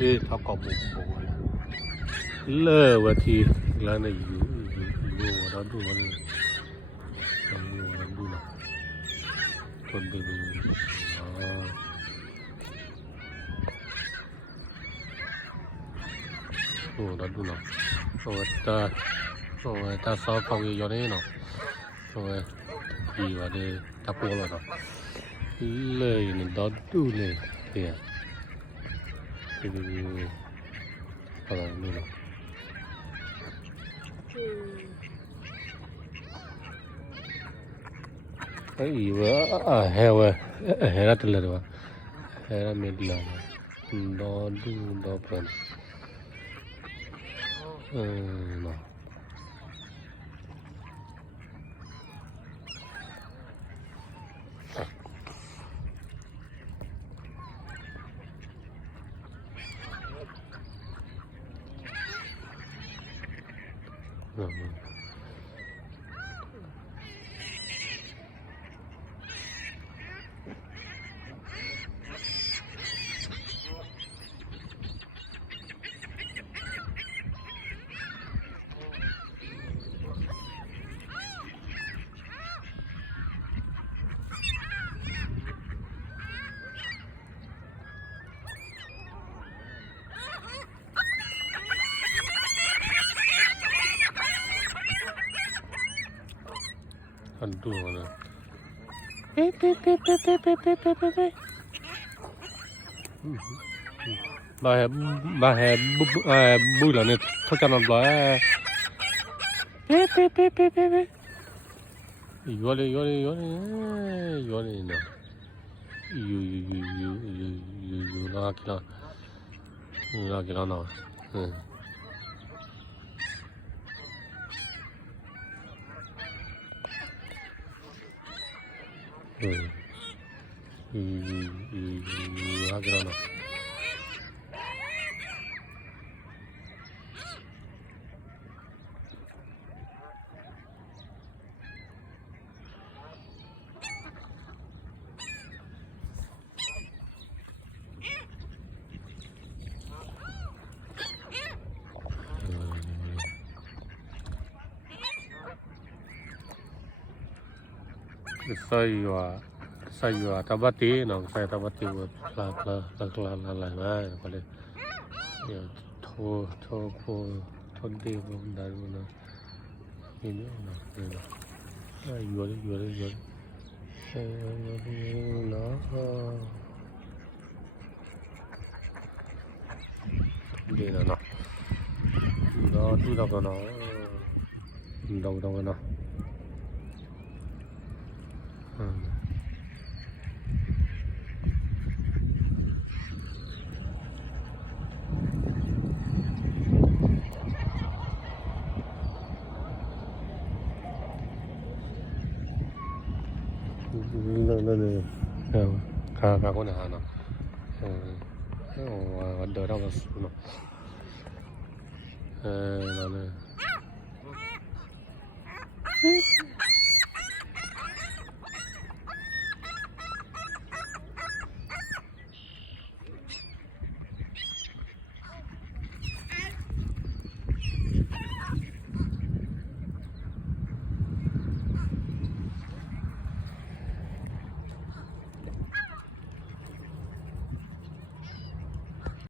ดีเท่ากับหมูโบเลิกวันทีแล้วเนี่ยอยู่วันดูวันนี้วันดูนะคนดีวันดูนะแต่ซ้อมฟังอยู่นี่เนาะดีว่าเดี๋ยวตะโกนแล้วเนาะเลยเนี่ยดูเลยเนี่ยอะไรนี่เนาะไอ้วะเฮ้ยรัตเลยวะเฮ้ยเมดิลาดอเพลนเนาะอันดูนะเป๊ะบาเฮบุยแล้วเนี่ยเขาจะนอนร้อยเป๊ะย้อนเลยเนาะอยู่น่ากินเนาะน่ากินเนาะใส่อยู่ตาบัตีน้องใส่ตาบัตีว่าละมากก็เลยเดี๋ยวโทรทนดีผมได้ดูนะนี่เนาะอยู่เนาะดีนะเนาะดูดอกกันเนาะดอกกันเนาะนั่นเลยข้าคนหาเนาะเดินเราก็สู้เนาะนั่นเลย